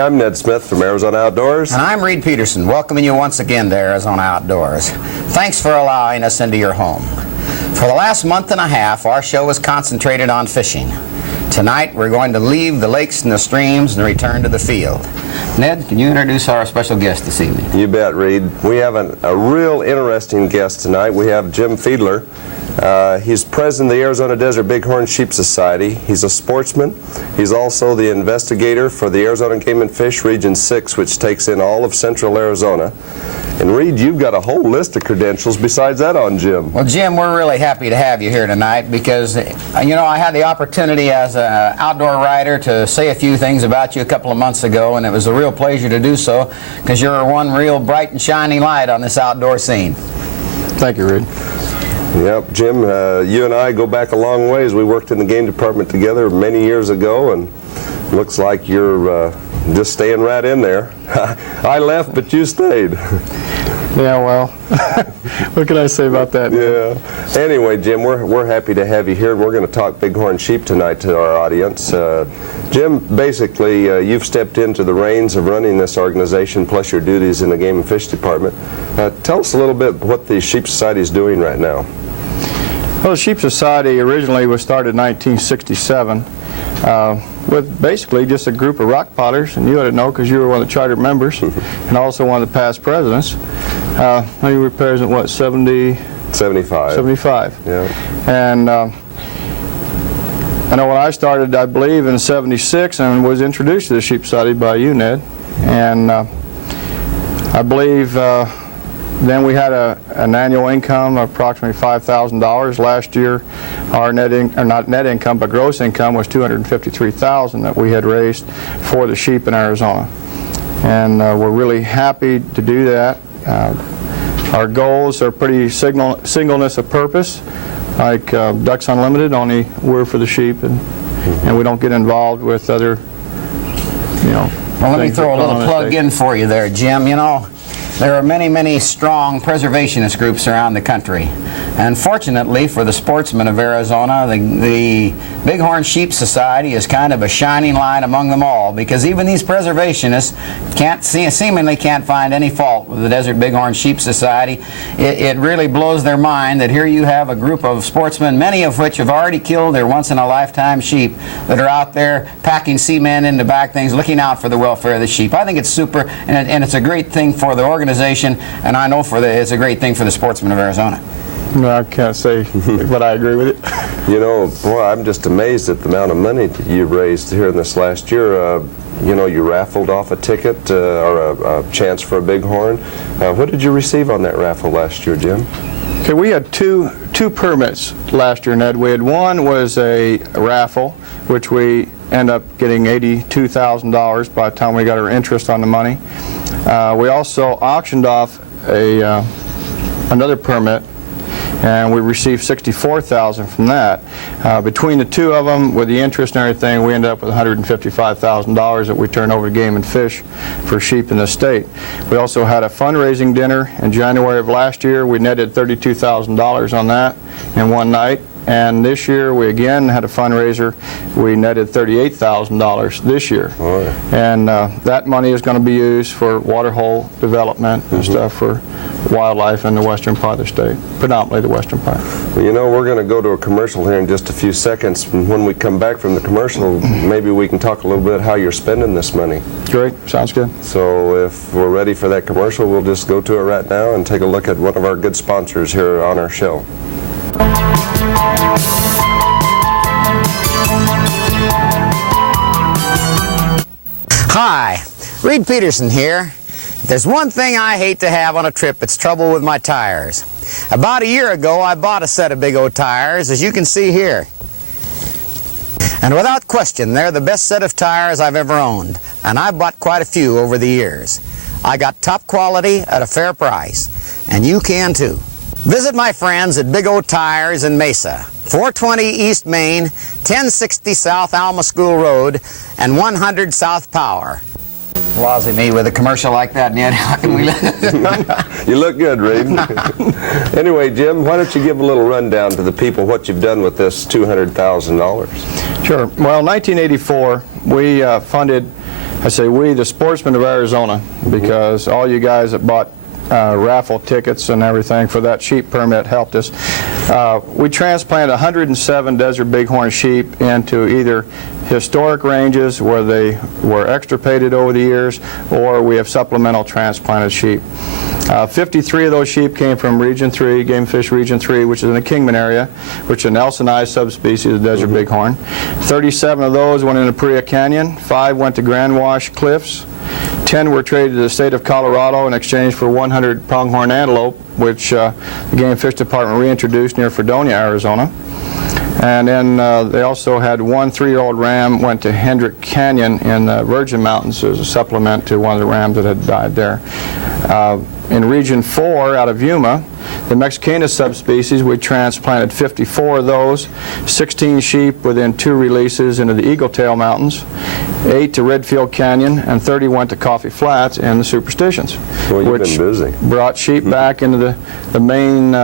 Hi, I'm Ned Smith from Arizona Outdoors. And I'm Reed Peterson, welcoming you once again to Arizona Outdoors. Thanks for allowing us into your home. For the last month and a half, our show is concentrated on fishing. Tonight, we're going to leave the lakes and the streams and return to the field. Ned, can you introduce our special guest this evening? You bet, Reed. We have a real interesting guest tonight. We have Jim Fiedler. He's president of the Arizona Desert Bighorn Sheep Society. He's a sportsman. He's also the investigator for the Arizona Game and Fish Region 6, which takes in all of central Arizona. And Reed, you've got a whole list of credentials besides that on Jim. Well, Jim, we're really happy to have you here tonight because, you know, I had the opportunity as an outdoor writer to say a few things about you a couple of months ago, and it was a real pleasure to do so because you're one real bright and shining light on this outdoor scene. Thank you, Reed. Yep, Jim, you and I go back a long ways. We worked in the game department together many years ago, and looks like you're just staying right in there. I left, but you stayed. Yeah, well, what can I say about that? Yeah. Anyway, Jim, we're happy to have you here. We're going to talk bighorn sheep tonight to our audience. Jim, basically, you've stepped into the reins of running this organization, plus your duties in the Game and Fish Department. Tell us a little bit what the Sheep Society is doing right now. Well, the Sheep Society originally was started in 1967 with basically just a group of rock potters, and you ought to know because you were one of the charter members and also one of the past presidents. You were president, what, 70? 75. 75. Yeah. And I know when I started, I believe, in 76 and was introduced to the Sheep Society by you, Ned. And I believe then we had an annual income of approximately $5,000. Last year, our not net income, but gross income was $253,000 that we had raised for the sheep in Arizona. And we're really happy to do that. Our goals are pretty singleness of purpose, like Ducks Unlimited, only we're for the sheep, and we don't get involved with other, you know. Well, let me throw a little plug in for you there, Jim. You know, there are many, many strong preservationist groups around the country. And fortunately for the sportsmen of Arizona, the Bighorn Sheep Society is kind of a shining light among them all, because even these preservationists seemingly can't find any fault with the Desert Bighorn Sheep Society. It really blows their mind that here you have a group of sportsmen, many of which have already killed their once-in-a-lifetime sheep, that are out there packing cement into back things, looking out for the welfare of the sheep. I think it's super, and it's a great thing for the organization, and I know it's a great thing for the sportsmen of Arizona. No, I can't say, but I agree with it. You know, boy, I'm just amazed at the amount of money that you raised here in this last year. You know, you raffled off a ticket or a chance for a bighorn. What did you receive on that raffle last year, Jim? Okay, we had two permits last year, Ned. We had one was a raffle, which we ended up getting $82,000 by the time we got our interest on the money. We also auctioned off another permit, and we received $64,000 from that. Between the two of them, with the interest and everything, we ended up with $155,000 that we turned over to Game and Fish for sheep in the state. We also had a fundraising dinner in January of last year. We netted $32,000 on that in one night. And this year we again had a fundraiser. We netted $38,000 this year. Oh, yeah. And that money is going to be used for waterhole development and stuff for wildlife in the western part of the state, predominantly the western part. Well, you know, we're going to go to a commercial here in just a few seconds. And when we come back from the commercial, maybe we can talk a little bit how you're spending this money. Great, sounds good. So if we're ready for that commercial, we'll just go to it right now and take a look at one of our good sponsors here on our show. Hi, Reed Peterson here. If there's one thing I hate to have on a trip, it's trouble with my tires. About a year ago, I bought a set of Big O tires, as you can see here. And without question, they're the best set of tires I've ever owned, and I've bought quite a few over the years. I got top quality at a fair price, and you can too. Visit my friends at Big O Tires in Mesa, 420 East Main, 1060 South Alma School Road, and 100 South Power. Lousy me with a commercial like that, Ned. How can we You look good, Reed. Anyway, Jim, why don't you give a little rundown to the people what you've done with this $200,000? Sure. Well, in 1984, we funded I say we, the sportsmen of Arizona, because all you guys that bought raffle tickets and everything for that sheep permit helped us. We transplanted 107 desert bighorn sheep into either historic ranges where they were extirpated over the years, or we have supplemental transplanted sheep. 53 of those sheep came from Region 3, Game Fish Region 3, which is in the Kingman area, which is an Elsonized subspecies of desert bighorn. 37 of those went into Paria Canyon, 5 went to Grand Wash Cliffs, 10 were traded to the state of Colorado in exchange for 100 pronghorn antelope, which the Game and Fish Department reintroduced near Fredonia, Arizona. And then they also had one 3-year-old ram went to Hendrick Canyon in the Virgin Mountains as a supplement to one of the rams that had died there. In Region 4 out of Yuma, the Mexicana subspecies, we transplanted 54 of those, 16 sheep within 2 releases into the Eagle Tail Mountains, 8 to Redfield Canyon, and 30 went to Coffee Flats and the Superstitions, well, you've which been busy. Brought sheep back into the main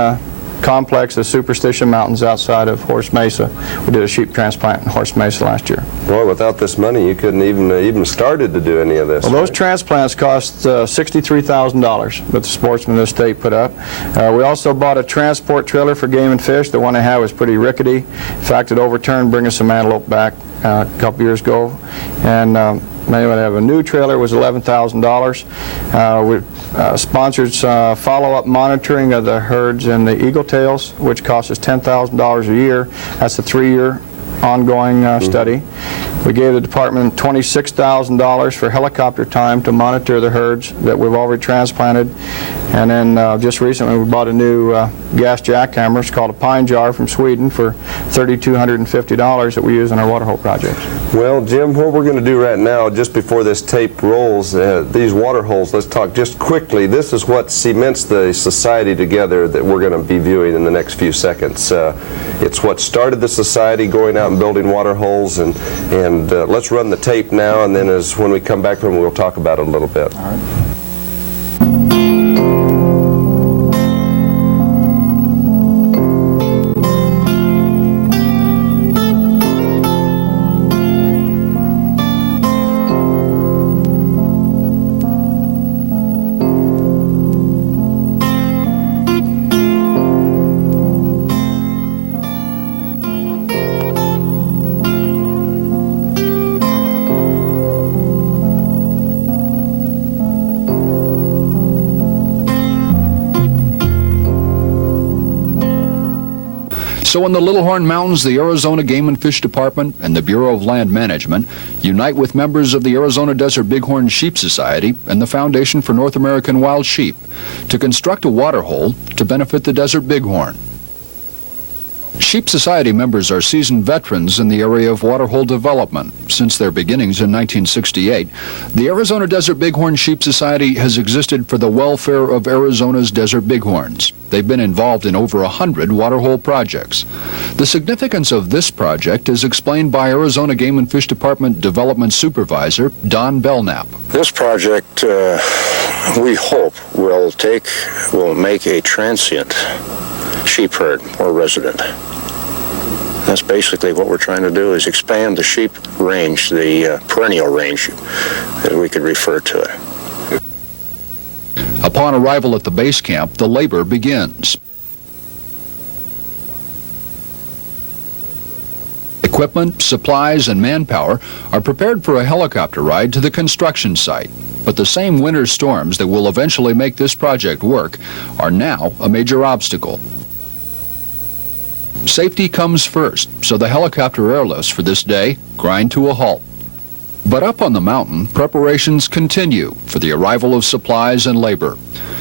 complex of Superstition Mountains outside of Horse Mesa. We did a sheep transplant in Horse Mesa last year. Well, without this money, you couldn't even started to do any of this. Well, those transplants cost $63,000 that the sportsmen of the state put up. We also bought a transport trailer for Game and Fish. The one I had was pretty rickety. In fact, it overturned bringing some antelope back a couple years ago. And anyway, they have a new trailer. It was $11,000. We sponsored follow-up monitoring of the herds in the Eagle Tails, which cost us $10,000 a year. That's a 3-year ongoing study. We gave the department $26,000 for helicopter time to monitor the herds that we've already transplanted. And then just recently we bought a new gas jackhammer. It's called a Pine Jar from Sweden for $3,250 that we use in our waterhole projects. Well, Jim, what we're going to do right now, just before this tape rolls, these water holes, let's talk just quickly. This is what cements the society together that we're going to be viewing in the next few seconds. It's what started the society, going out and building water holes, and let's run the tape now, and then when we come back from it, we'll talk about it a little bit. All right. So in the Little Horn Mountains, the Arizona Game and Fish Department and the Bureau of Land Management unite with members of the Arizona Desert Bighorn Sheep Society and the Foundation for North American Wild Sheep to construct a water hole to benefit the desert bighorn. Sheep Society members are seasoned veterans in the area of waterhole development. Since their beginnings in 1968, the Arizona Desert Bighorn Sheep Society has existed for the welfare of Arizona's desert bighorns. They've been involved in over 100 waterhole projects. The significance of this project is explained by Arizona Game and Fish Department Development Supervisor Don Belknap. This project, we hope, will make a transient sheep herd more resident. That's basically what we're trying to do, is expand the sheep range, the perennial range, as we could refer to it. Upon arrival at the base camp, the labor begins. Equipment, supplies, and manpower are prepared for a helicopter ride to the construction site. But the same winter storms that will eventually make this project work are now a major obstacle. Safety comes first, so the helicopter airlifts for this day grind to a halt. But up on the mountain, preparations continue for the arrival of supplies and labor.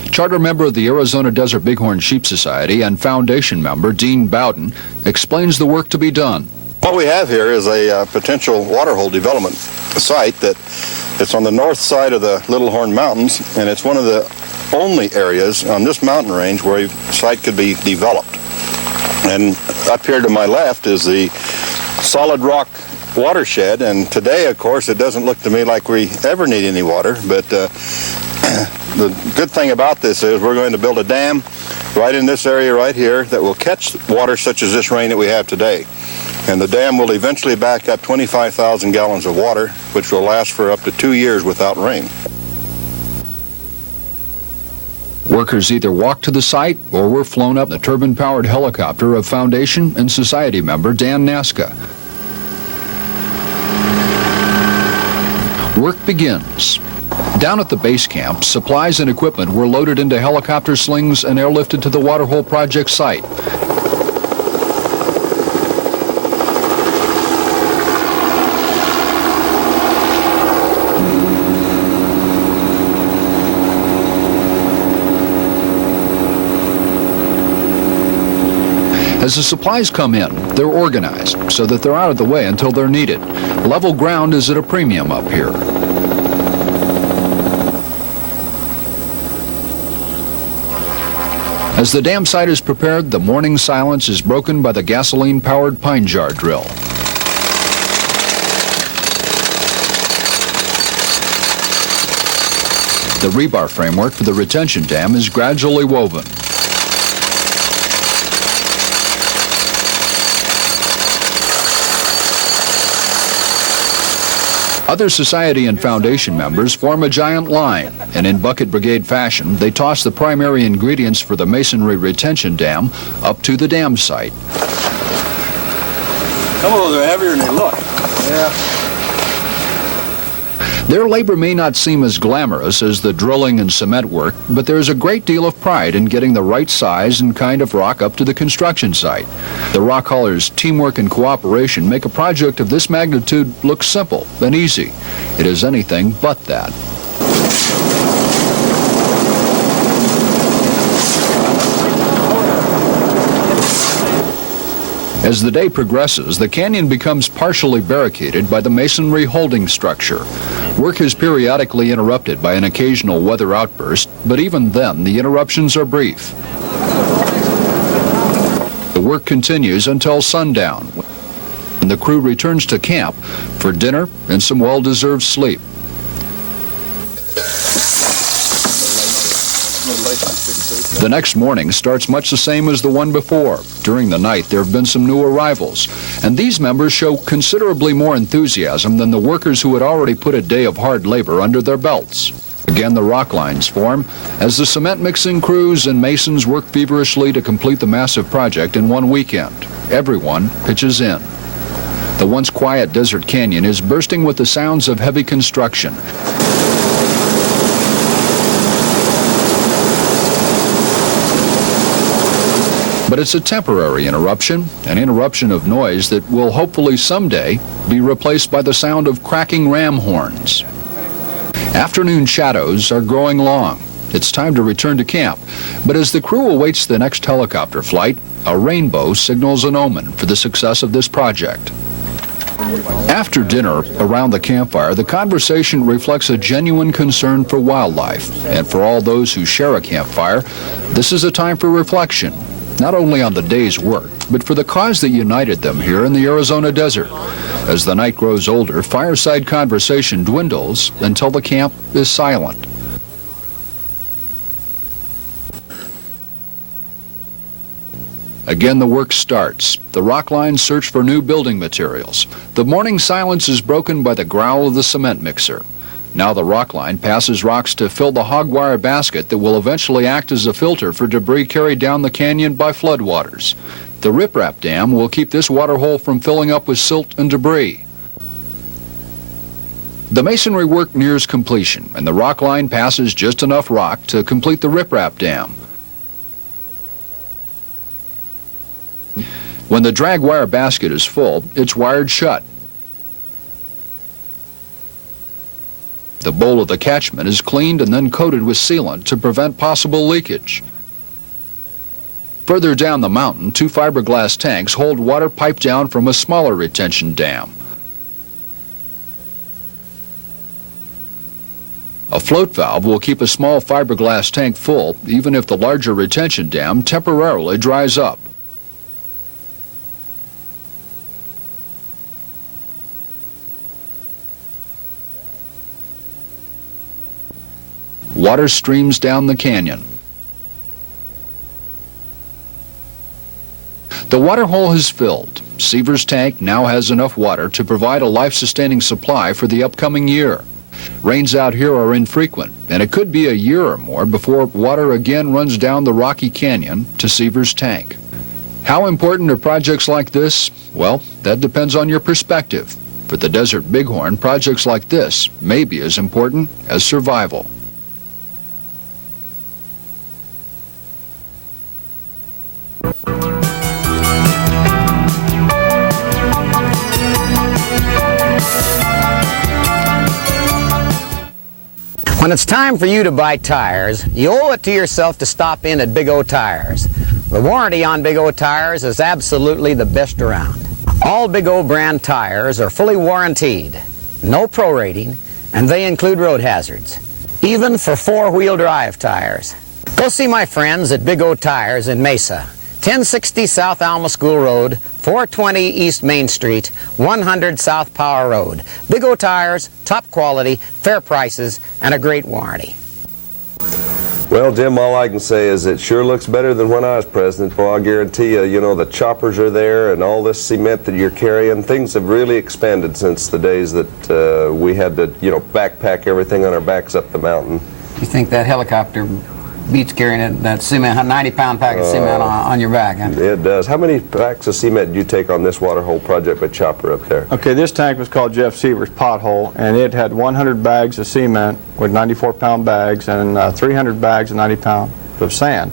Charter member of the Arizona Desert Bighorn Sheep Society and foundation member Dean Bowden explains the work to be done. What we have here is a potential waterhole development site it's on the north side of the Little Horn Mountains, and it's one of the only areas on this mountain range where a site could be developed. And up here to my left is the solid rock watershed, and today, of course, it doesn't look to me like we ever need any water, but the good thing about this is we're going to build a dam right in this area right here that will catch water such as this rain that we have today. And the dam will eventually back up 25,000 gallons of water, which will last for up to 2 years without rain. Workers either walked to the site or were flown up in the turbine-powered helicopter of Foundation and Society member Dan Naska. Work begins. Down at the base camp, supplies and equipment were loaded into helicopter slings and airlifted to the Waterhole Project site. As the supplies come in, they're organized so that they're out of the way until they're needed. Level ground is at a premium up here. As the dam site is prepared, the morning silence is broken by the gasoline-powered pine jar drill. The rebar framework for the retention dam is gradually woven. Other Society and Foundation members form a giant line, and in bucket brigade fashion, they toss the primary ingredients for the masonry retention dam up to the dam site. Some of those are heavier than they look. Yeah. Their labor may not seem as glamorous as the drilling and cement work, but there's a great deal of pride in getting the right size and kind of rock up to the construction site. The rock haulers' teamwork and cooperation make a project of this magnitude look simple and easy. It is anything but that. As the day progresses, the canyon becomes partially barricaded by the masonry holding structure. Work is periodically interrupted by an occasional weather outburst, but even then, the interruptions are brief. The work continues until sundown, and the crew returns to camp for dinner and some well-deserved sleep. The next morning starts much the same as the one before. During the night, there have been some new arrivals, and these members show considerably more enthusiasm than the workers who had already put a day of hard labor under their belts. Again, the rock lines form as the cement mixing crews and masons work feverishly to complete the massive project in one weekend. Everyone pitches in. The once quiet desert canyon is bursting with the sounds of heavy construction. But it's a temporary interruption, an interruption of noise that will hopefully someday be replaced by the sound of cracking ram horns. Afternoon shadows are growing long. It's time to return to camp. But as the crew awaits the next helicopter flight, a rainbow signals an omen for the success of this project. After dinner, around the campfire, the conversation reflects a genuine concern for wildlife. And for all those who share a campfire, this is a time for reflection. Not only on the day's work, but for the cause that united them here in the Arizona desert. As the night grows older, fireside conversation dwindles until the camp is silent. Again, the work starts. The rock lines search for new building materials. The morning silence is broken by the growl of the cement mixer. Now the rock line passes rocks to fill the hog wire basket that will eventually act as a filter for debris carried down the canyon by floodwaters. The riprap dam will keep this water hole from filling up with silt and debris. The masonry work nears completion, and the rock line passes just enough rock to complete the riprap dam. When the drag wire basket is full, it's wired shut. The bowl of the catchment is cleaned and then coated with sealant to prevent possible leakage. Further down the mountain, 2 fiberglass tanks hold water piped down from a smaller retention dam. A float valve will keep a small fiberglass tank full even if the larger retention dam temporarily dries up. water streams down the canyon. The water hole has filled. Seaver's tank now has enough water to provide a life-sustaining supply for the upcoming year. Rains out here are infrequent, and it could be a year or more before water again runs down the rocky canyon to Seaver's tank. How important are projects like this? Well, that depends on your perspective. For the Desert Bighorn, projects like this may be as important as survival. When it's time for you to buy tires, you owe it to yourself to stop in at Big O Tires. The warranty on Big O Tires is absolutely the best around. All Big O brand tires are fully warranted, no prorating, and they include road hazards, even for four-wheel drive tires. Go see my friends at Big O Tires in Mesa, 1060 South Alma School Road, 420 East Main Street, 100 South Power Road. Big O Tires, top quality, fair prices, and a great warranty. Well, Jim, all I can say is it sure looks better than when I was president. Well, I guarantee you, you know, the choppers are there and all this cement that you're carrying. Things have really expanded since the days that we had to, you know, backpack everything on our backs up the mountain. You think that helicopter beats carrying that cement, 90-pound pack of cement on your back, huh? It does. How many packs of cement did you take on this water hole project with chopper up there? Okay, this tank was called Jeff Seaver's Pothole, and it had 100 bags of cement with 94-pound bags and 300 bags of 90 pounds of sand.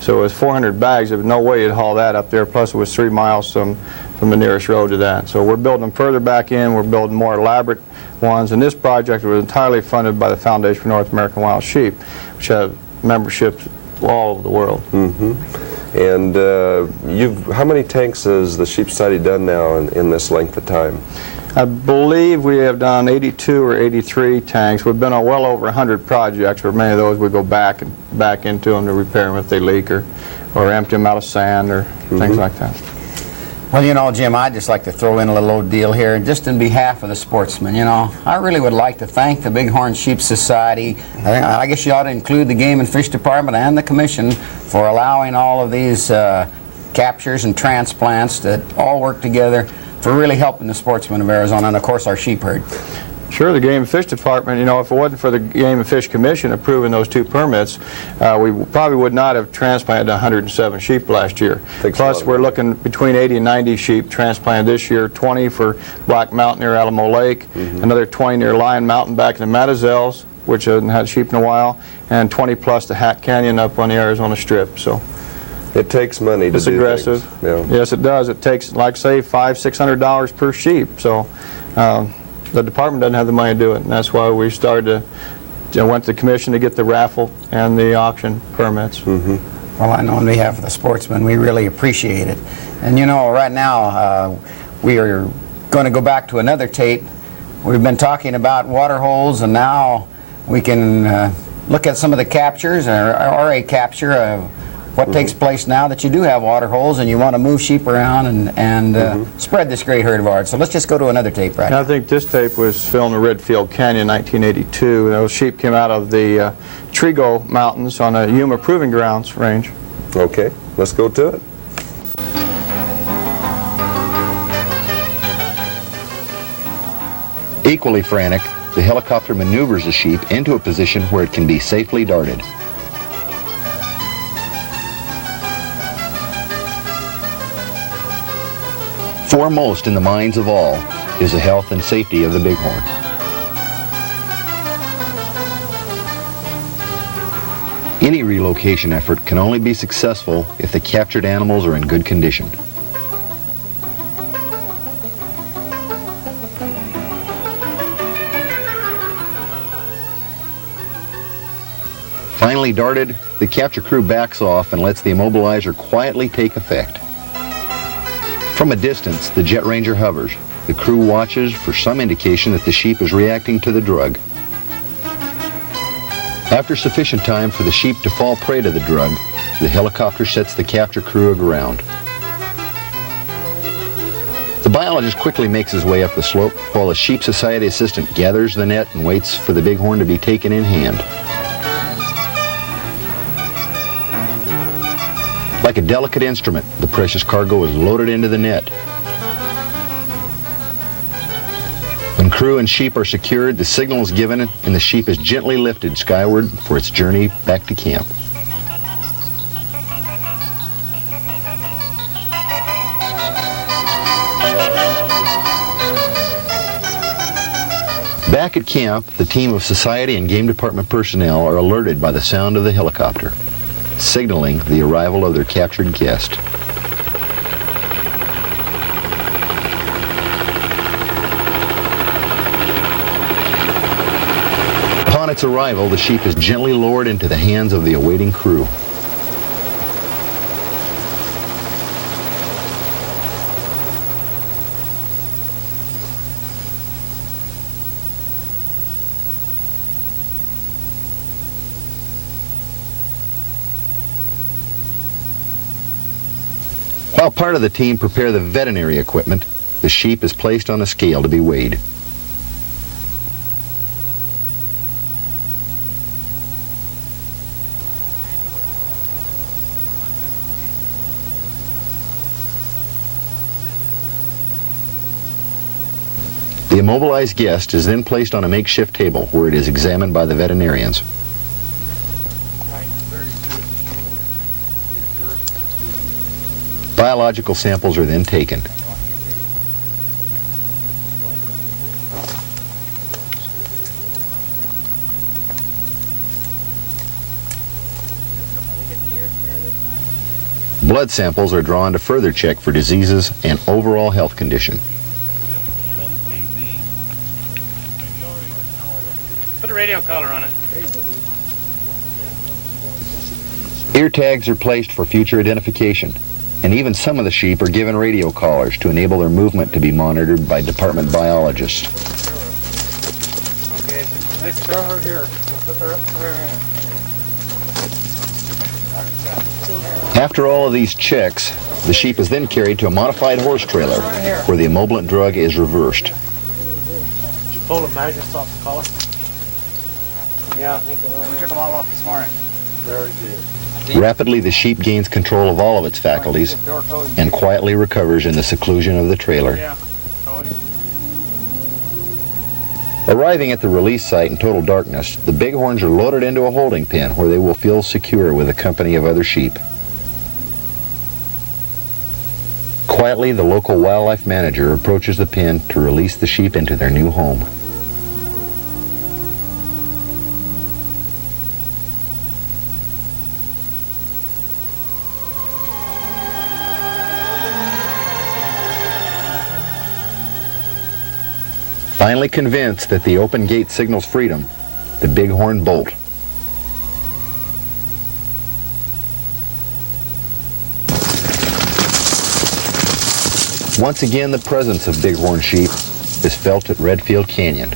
So it was 400 bags. There was no way you'd haul that up there, plus it was 3 miles from the nearest road to that. So we're building them further back in. We're building more elaborate ones, and this project was entirely funded by the Foundation for North American Wild Sheep, which have memberships all over the world. And how many tanks has the Sheep Society done now in this length of time? I believe we have done 82 or 83 tanks. We've been on well over 100 projects, where many of those we go back into them to repair them if they leak or empty them out of sand or things like that. Well, you know, Jim, I'd just like to throw in a little old deal here, just in behalf of the sportsmen. You know, I really would like to thank the Bighorn Sheep Society. I guess you ought to include the Game and Fish Department and the Commission for allowing all of these captures and transplants that all work together for really helping the sportsmen of Arizona and, of course, our sheep herd. Sure, the Game and Fish Department, you know, if it wasn't for the Game and Fish Commission approving those 2 permits, we probably would not have transplanted 107 sheep last year. Plus, we're looking between 80 and 90 sheep transplanted this year, 20 for Black Mountain near Alamo Lake, another 20 near Lion Mountain back in the Matazels, which hasn't had sheep in a while, and 20 plus the Hat Canyon up on the Arizona Strip. So it takes money to do it's aggressive. Things. Yeah. Yes, it does. It takes, like, say, $500–600 per sheep. So the department doesn't have the money to do it, and that's why we started to went to the commission to get the raffle and the auction permits. Well, I know on behalf of the sportsmen, we really appreciate it. And you know, right now we are going to go back to another tape. We've been talking about water holes, and now we can look at some of the captures, or a capture of what takes place now that you do have water holes and you want to move sheep around and spread this great herd of ours. So let's just go to another tape right now. I think this tape was filmed in Redfield Canyon, 1982. Those sheep came out of the Trigo Mountains on a Yuma Proving Grounds range. Okay, let's go to it. Equally frantic, the helicopter maneuvers the sheep into a position where it can be safely darted. Foremost in the minds of all is the health and safety of the bighorn. Any relocation effort can only be successful if the captured animals are in good condition. Finally darted, the capture crew backs off and lets the immobilizer quietly take effect. From a distance, the Jet Ranger hovers. The crew watches for some indication that the sheep is reacting to the drug. After sufficient time for the sheep to fall prey to the drug, the helicopter sets the capture crew aground. The biologist quickly makes his way up the slope while the Sheep Society assistant gathers the net and waits for the bighorn to be taken in hand. Like a delicate instrument, the precious cargo is loaded into the net. When crew and sheep are secured, the signal is given and the sheep is gently lifted skyward for its journey back to camp. Back at camp, the team of Society and Game Department personnel are alerted by the sound of the helicopter, signaling the arrival of their captured guest. Upon its arrival, the sheep is gently lowered into the hands of the awaiting crew. While part of the team prepare the veterinary equipment, the sheep is placed on a scale to be weighed. The immobilized guest is then placed on a makeshift table where it is examined by the veterinarians. Biological samples are then taken. Blood samples are drawn to further check for diseases and overall health condition. Put a radio collar on it. Ear tags are placed for future identification, and even some of the sheep are given radio collars to enable their movement to be monitored by department biologists. Okay, let's throw her here. Put her up there. After all of these checks, the sheep is then carried to a modified horse trailer where the immobilant drug is reversed. Did you pull the magnets off the collar? Yeah, I think we took them all off this morning. Very good. Rapidly, the sheep gains control of all of its faculties and quietly recovers in the seclusion of the trailer. Yeah. Arriving at the release site in total darkness, the bighorns are loaded into a holding pen where they will feel secure with a company of other sheep. Quietly, the local wildlife manager approaches the pen to release the sheep into their new home. Finally convinced that the open gate signals freedom, the bighorn bolt. Once again, the presence of bighorn sheep is felt at Redfield Canyon.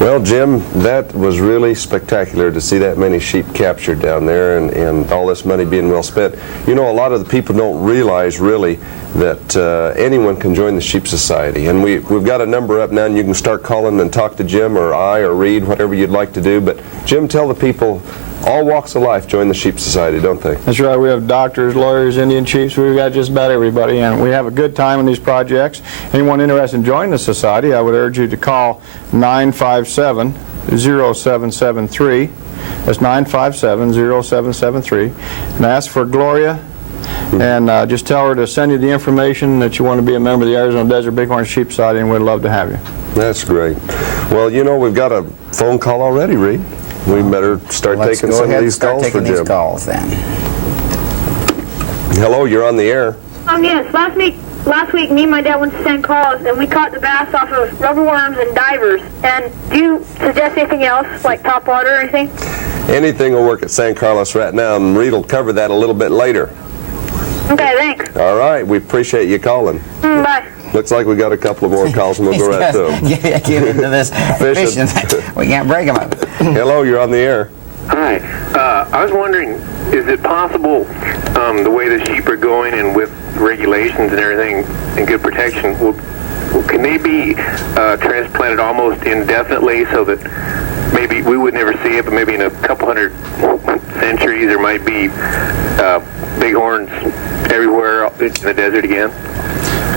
Well, Jim, that was really spectacular to see that many sheep captured down there and all this money being well spent. You know, a lot of the people don't realize really that anyone can join the Sheep Society. And we've got a number up now, and you can start calling and talk to Jim or I or Reed, whatever you'd like to do. But Jim, tell the people, all walks of life join the Sheep Society, don't they? That's right. We have doctors, lawyers, Indian chiefs. We've got just about everybody, and we have a good time in these projects. Anyone interested in joining the society, I would urge you to call 957-0773. That's 957-0773, and ask for Gloria. And just tell her to send you the information that you want to be a member of the Arizona Desert Bighorn Sheep Society, and we'd love to have you. That's great. Well, you know, we've got a phone call already, Reed. We better start taking some of these calls for Jim. These calls then. Hello, you're on the air. Yes. Last week, me and my dad went to San Carlos, and we caught the bass off of rubber worms and divers. And do you suggest anything else, like top water or anything? Anything will work at San Carlos right now, and Reed will cover that a little bit later. Okay, thanks. All right, we appreciate you calling. Bye. Looks like we got a couple of more calls, and we'll go right to them. Get into this fishing. We can't break them up. Hello, you're on the air. Hi. I was wondering, is it possible, the way the sheep are going and with regulations and everything and good protection, can they be transplanted almost indefinitely so that maybe we would never see it, but maybe in a couple hundred centuries there might be bighorns everywhere in the desert again?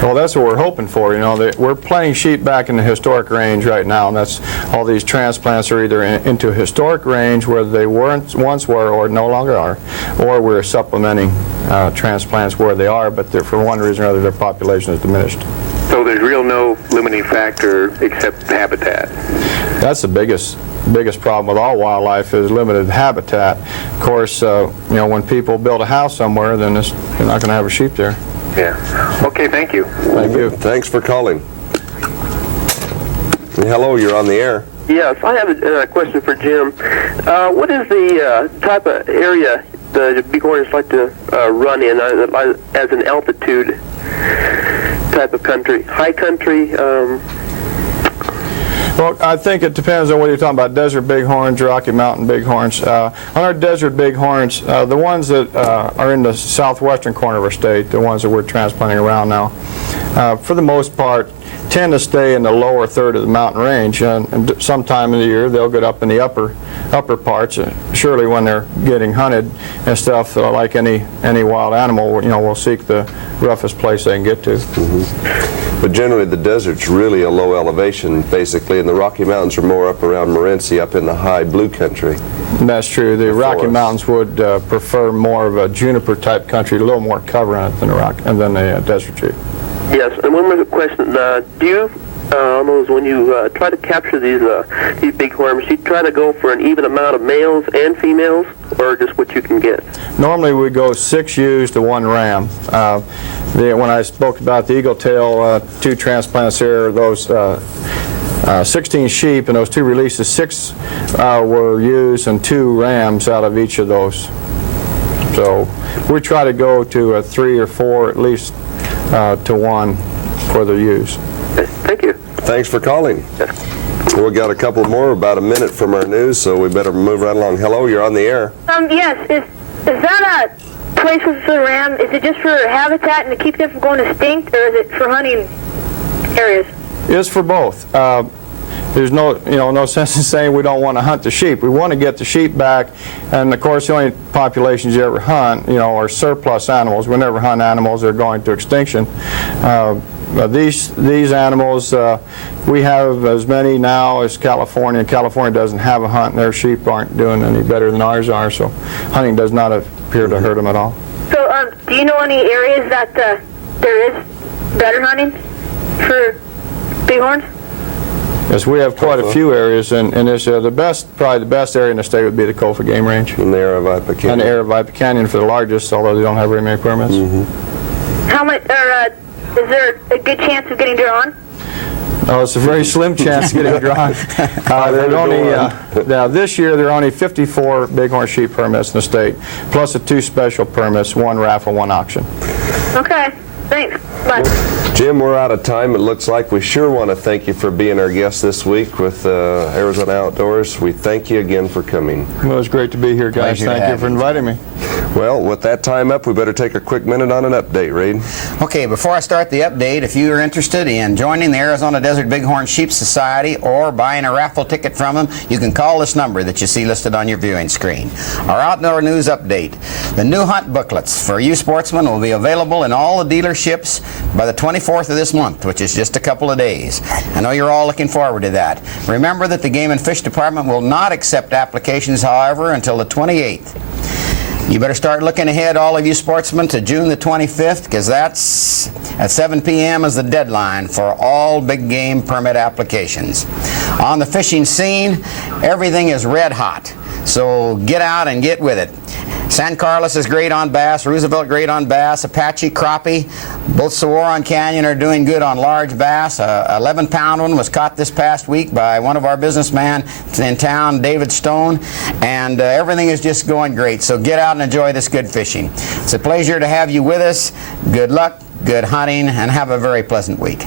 Well, that's what we're hoping for. You know, we're planting sheep back in the historic range right now, and that's all these transplants are either into a historic range where they once were or no longer are, or we're supplementing transplants where they are, but for one reason or other their population is diminished. So there's real no limiting factor except habitat. That's the biggest problem with all wildlife is limited habitat. Of course, you know, when people build a house somewhere, then they're not going to have a sheep there. Yeah. Okay, thank you. Thank you. Thanks for calling. Hello, you're on the air. Yes, I have a question for Jim. What is the type of area the bighorns like to run in as an altitude type of country? High country? Well, I think it depends on what you're talking about, desert bighorns, Rocky Mountain bighorns. On our desert bighorns, the ones that are in the southwestern corner of our state, the ones that we're transplanting around now, for the most part, tend to stay in the lower third of the mountain range, and sometime in the year they'll get up in the upper parts. Surely when they're getting hunted and stuff, like any wild animal, you know, will seek the roughest place they can get to. But generally the desert's really a low elevation, basically, and the Rocky Mountains are more up around Morenci, up in the high blue country. That's true. The Rocky Mountains would prefer more of a juniper type country, a little more cover in it than the desert sheep. Yes, and one more question. Do you, when you try to capture these bighorns, you try to go for an even amount of males and females, or just what you can get? Normally we go 6 ewes to 1 ram. When I spoke about the eagle tail, 2 transplants here, those 16 sheep and those 2 releases, 6 were ewes and 2 rams out of each of those. So we try to go to 3 or 4 at least to 1 for the ewes. Okay, thank you. Thanks for calling. We've got a couple more, about a minute from our news, so we better move right along. Hello, you're on the air. Yes, is that a place with the ram? Is it just for habitat and to keep them from going extinct, or is it for hunting areas? It's for both. There's no sense in saying we don't want to hunt the sheep. We want to get the sheep back, and of course the only populations you ever hunt, are surplus animals. We never hunt animals that are going to extinction. These animals, we have as many now as California. California doesn't have a hunt, and their sheep aren't doing any better than ours are, so hunting does not appear to hurt them at all. So, do you know any areas that there is better hunting for bighorns? Yes, we have quite a few areas, and this probably the best area in the state would be the Kofa Game Range. And the Aravaipa Canyon. And the Aravaipa Canyon for the largest, although they don't have very many permits. How much? Is there a good chance of getting drawn? Oh, it's a very slim chance of getting drawn. Now this year there are only 54 bighorn sheep permits in the state, plus the 2 special permits, 1 raffle, 1 auction. Okay, thanks. Bye. Jim, we're out of time. It looks like we sure want to thank you for being our guest this week with Arizona Outdoors. We thank you again for coming. Well, it was great to be here, guys. Thank you for inviting me. Well, with that time up, we better take a quick minute on an update, Reed. Okay, before I start the update, if you are interested in joining the Arizona Desert Bighorn Sheep Society or buying a raffle ticket from them, you can call this number that you see listed on your viewing screen. Our outdoor news update. The new hunt booklets for you sportsmen will be available in all the dealerships by the 24th of this month, which is just a couple of days. I know you're all looking forward to that. Remember that the Game and Fish Department will not accept applications, however, until the 28th. You better start looking ahead, all of you sportsmen, to June the 25th, because that's at 7 p.m. is the deadline for all big game permit applications. On the fishing scene, everything is red hot, so get out and get with it. San Carlos is great on bass, Roosevelt great on bass, Apache, crappie, both Saguaro and Canyon are doing good on large bass. A 11-pound one was caught this past week by one of our businessmen in town, David Stone, and everything is just going great. So get out and enjoy this good fishing. It's a pleasure to have you with us. Good luck, good hunting, and have a very pleasant week.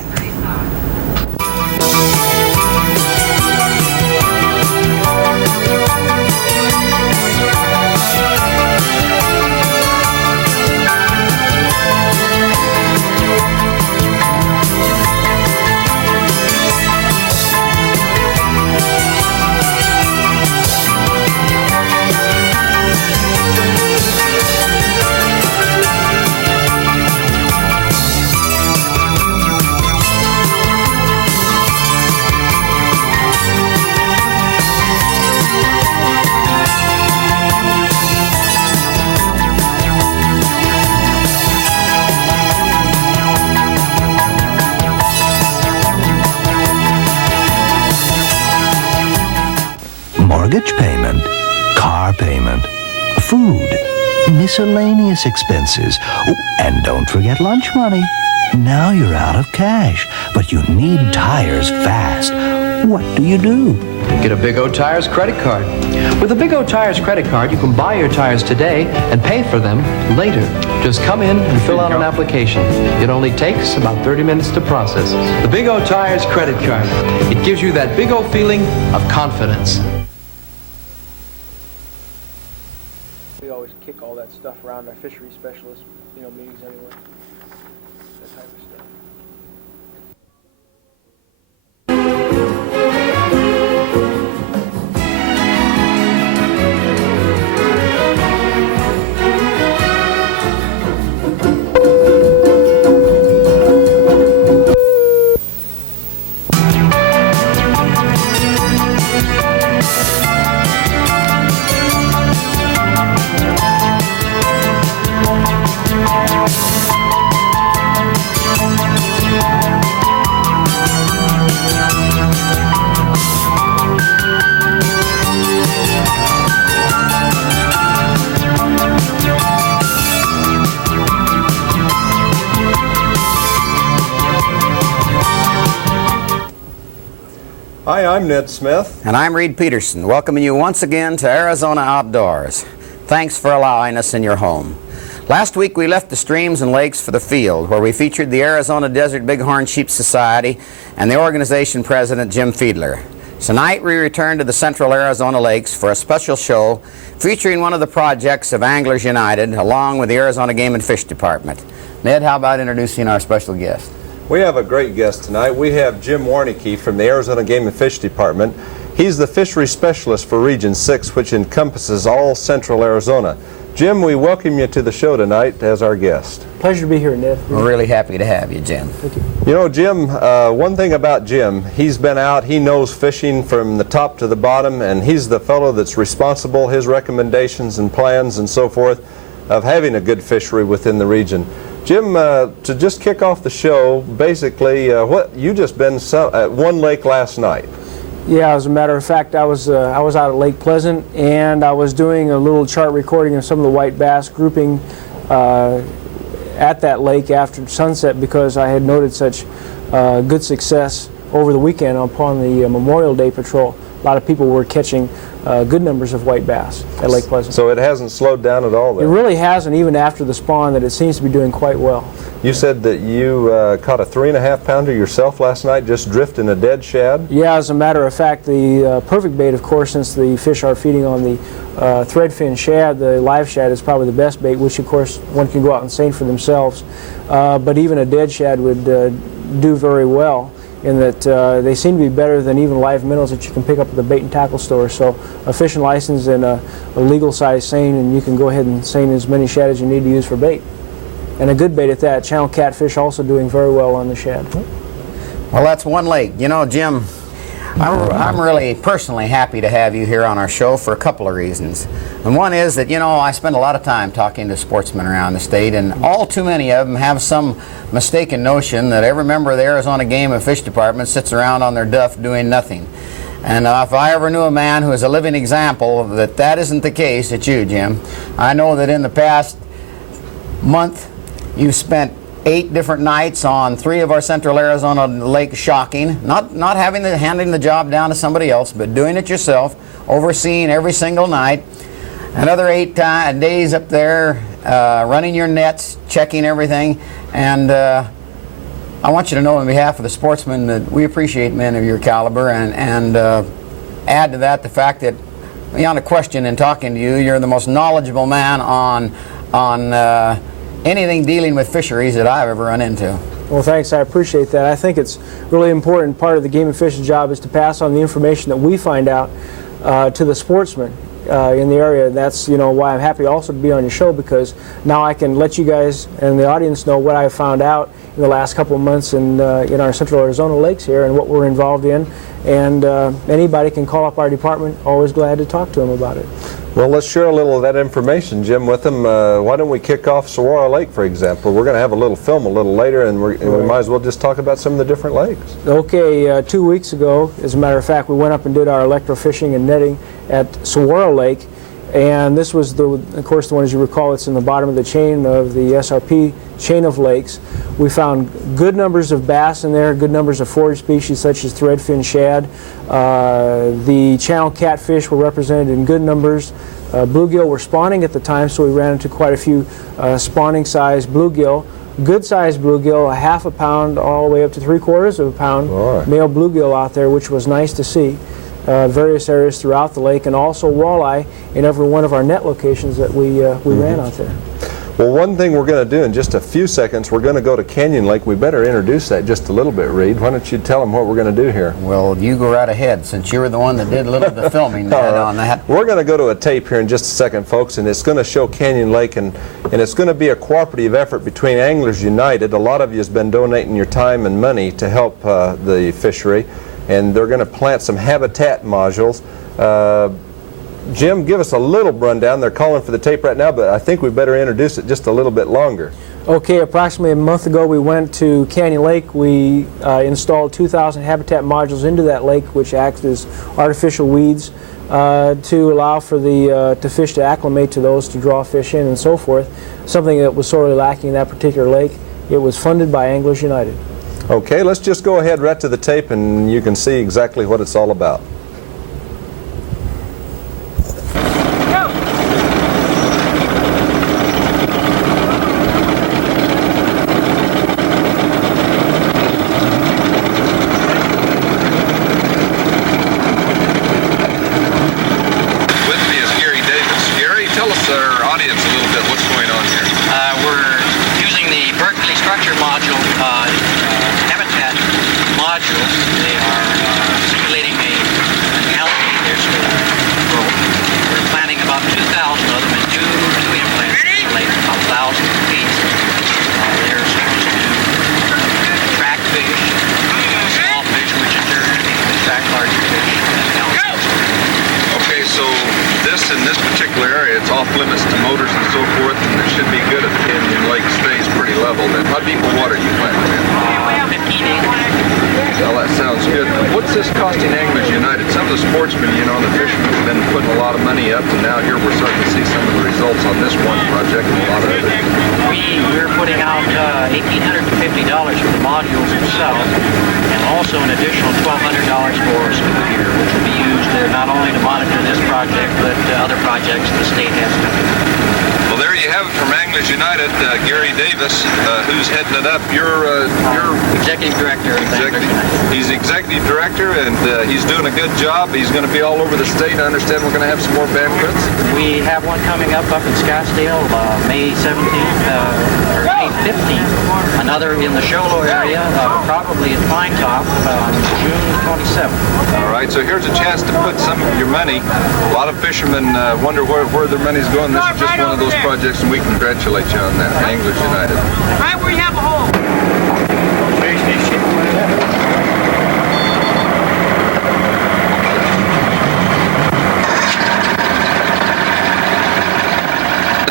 mortgage payment, car payment, food, miscellaneous expenses, oh, and don't forget lunch money. Now you're out of cash, but you need tires fast. What do? Get a Big O Tires credit card. With a Big O Tires credit card, you can buy your tires today and pay for them later. Just come in and fill out an application. It only takes about 30 minutes to process. The Big O Tires credit card. It gives you that Big O feeling of confidence. We always kick all that stuff around our fishery specialist, meetings anyway. That type of stuff. Hi, I'm Ned Smith. And I'm Reed Peterson, welcoming you once again to Arizona Outdoors. Thanks for allowing us in your home. Last week we left the streams and lakes for the field, where we featured the Arizona Desert Bighorn Sheep Society and the organization president, Jim Fiedler. Tonight we return to the Central Arizona Lakes for a special show featuring one of the projects of Anglers United, along with the Arizona Game and Fish Department. Ned, how about introducing our special guest? We have a great guest tonight. We have Jim Warnicke from the Arizona Game and Fish Department. He's the fishery specialist for Region 6, which encompasses all central Arizona. Jim, we welcome you to the show tonight as our guest. Pleasure to be here, Ned. We're really happy to have you, Jim. Thank you. You know, Jim, one thing about Jim, he's been out, he knows fishing from the top to the bottom, and he's the fellow that's responsible, his recommendations and plans and so forth, of having a good fishery within the region. Jim, to just kick off the show, basically, you just been at one lake last night. Yeah, as a matter of fact, I was out at Lake Pleasant, and I was doing a little chart recording of some of the white bass grouping at that lake after sunset, because I had noted such good success over the weekend upon the Memorial Day patrol. A lot of people were catching good numbers of white bass at Lake Pleasant. So it hasn't slowed down at all then? It really hasn't, even after the spawn, that it seems to be doing quite well. You said that you caught a 3.5 pounder yourself last night, just drifting a dead shad? Yeah, as a matter of fact, the perfect bait, of course, since the fish are feeding on the threadfin shad, the live shad is probably the best bait, which of course one can go out and seine for themselves. But even a dead shad would do very well, in that they seem to be better than even live minnows that you can pick up at the bait and tackle store. So a fishing license and a legal size seine, and you can go ahead and seine as many shad as you need to use for bait. And a good bait at that. Channel catfish also doing very well on the shad. Well, that's one lake. You know, Jim, I'm really personally happy to have you here on our show for a couple of reasons. And one is that, you know, I spend a lot of time talking to sportsmen around the state, and all too many of them have some mistaken notion that every member of the Arizona Game and Fish Department sits around on their duff doing nothing. And if I ever knew a man who is a living example that that isn't the case, it's you, Jim. I know that in the past month you've spent 8 different nights on 3 of our central Arizona lakes shocking, not handing the job down to somebody else, but doing it yourself, overseeing every single night. Another 8 days up there running your nets, checking everything. And I want you to know on behalf of the sportsmen that we appreciate men of your caliber, and add to that the fact that, beyond a question in talking to you, you're the most knowledgeable man on anything dealing with fisheries that I've ever run into. Well, thanks. I appreciate that. I think it's really important. Part of the game and fish's job is to pass on the information that we find out to the sportsmen in the area. That's, you know, why I'm happy also to be on your show, because now I can let you guys and the audience know what I found out in the last couple of months in our central Arizona lakes here and what we're involved in. And anybody can call up our department. Always glad to talk to them about it. Well, let's share a little of that information, Jim, with them. Why don't we kick off Saguaro Lake, for example? We're going to have a little film a little later, and we might as well just talk about some of the different lakes. Okay, 2 weeks ago, as a matter of fact, we went up and did our electrofishing and netting at Saguaro Lake, and this was, of course, the one, as you recall, it's in the bottom of the chain of the SRP chain of lakes. We found good numbers of bass in there, good numbers of forage species such as threadfin shad. The channel catfish were represented in good numbers. Bluegill were spawning at the time, so we ran into quite a few spawning-sized bluegill. Good-sized bluegill, a half a pound all the way up to 3/4 of a pound male bluegill out there, which was nice to see. Various areas throughout the lake, and also walleye in every one of our net locations that we ran out there. Well, one thing we're going to do in just a few seconds, we're going to go to Canyon Lake. We better introduce that just a little bit, Reed. Why don't you tell them what we're going to do here? Well, you go right ahead, since you were the one that did a little of the filming on that. We're going to go to a tape here in just a second, folks, and it's going to show Canyon Lake, and it's going to be a cooperative effort between Anglers United. A lot of you has been donating your time and money to help the fishery, and they're going to plant some habitat modules. Jim, give us a little rundown. They're calling for the tape right now, but I think we better introduce it just a little bit longer. Okay, approximately a month ago we went to Canyon Lake. We installed 2,000 habitat modules into that lake, which acts as artificial weeds to allow for the fish to acclimate to those, to draw fish in and so forth, something that was sorely lacking in that particular lake. It was funded by Anglers United. Okay, let's just go ahead right to the tape and you can see exactly what it's all about. In this particular area, it's off limits to motors and so forth, and it should be good if the Canyon Lake stays pretty level. Then how deep of water are you planting in? 15 acres. Well, that sounds good. What's this costing Anglers United? Some of the sportsmen, you know, the fishermen have been putting a lot of money up, and now here we're starting to see some of the results on this one project and a lot of others. We're putting out $1,850 for the modules themselves, and also an additional $1,200 for school year, which will be used not only to monitor this project, but other projects the state has coming. Well, there you have it from Anglers United. Gary Davis, who's heading it up. You're executive director of Anglers United. He's executive director, and he's doing a good job. He's going to be all over the state. I understand we're going to have some more banquets. We have one coming up in Scottsdale, May 17th, or May 15th. Another in the Sholo area, probably at Pine Top, June 27th. All right, so here's a chance to put some of your money. A lot of fishermen wonder where their money's going. This is just one of those projects, and we congratulate you on that. Anglers United. Right where you have a hole.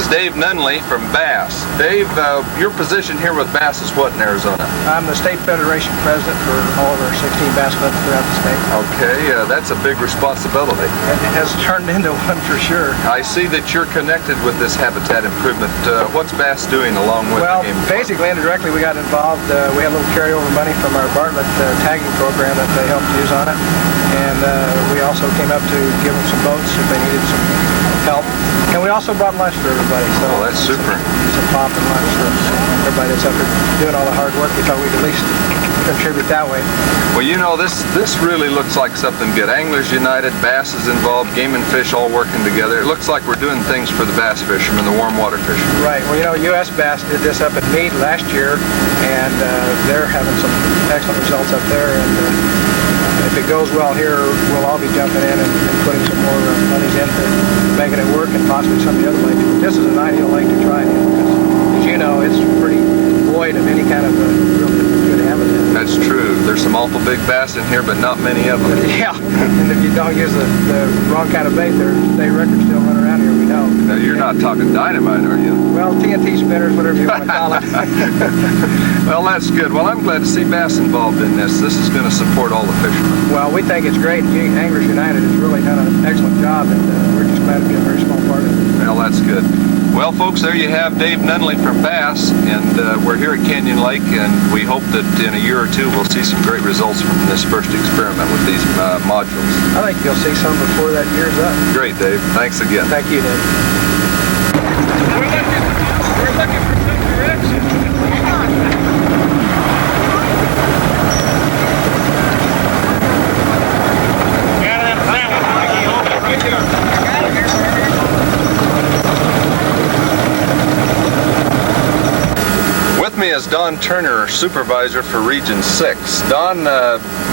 Dave Nunley from Bass. Dave, your position here with Bass is what in Arizona? I'm the state federation president for all of our 16 bass clubs throughout the state. Okay, that's a big responsibility. It has turned into one for sure. I see that you're connected with this habitat improvement. What's Bass doing along with Well, the game? basically, indirectly, we got involved. We had a little carryover money from our Bartlett tagging program that they helped use on it. And we also came up to give them some boats if they needed some help. And we also brought lunch for everybody. So that's super. Some pop and lunch for everybody that's up there doing all the hard work. We thought we'd at least contribute that way. Well, you know, this really looks like something good. Anglers United, Bass is involved, Game and Fish all working together. It looks like we're doing things for the bass fishermen, the warm water fishermen. Right. Well, you know, U.S. Bass did this up at Meade last year, and they're having some excellent results up there. And if it goes well here, we'll all be jumping in and putting some more monies into making it work, and possibly some of the other lakes. But this is an ideal lake to try it in, because, as you know, it's pretty void of any kind of real good habitat. That's true. There's some awful big bass in here, but not many of them. Yeah, and if you don't use the wrong kind of bait, their state records still run around here, we know. Now, you're not talking dynamite, are you? Well, TNT spinners, whatever you want to call it. Well, that's good. Well, I'm glad to see bass involved in this. This is going to support all the fishermen. Well, we think it's great. Anglers United has really done an excellent job, and we're just glad to be a very small part of it. Well, that's good. Well, folks, there you have Dave Nunley from Bass, and we're here at Canyon Lake, and we hope that in a year or two we'll see some great results from this first experiment with these modules. I think you'll see some before that year's up. Great, Dave. Thanks again. Thank you, Dave. We're looking for some direction. With me is Don Turner, supervisor for Region 6. Don,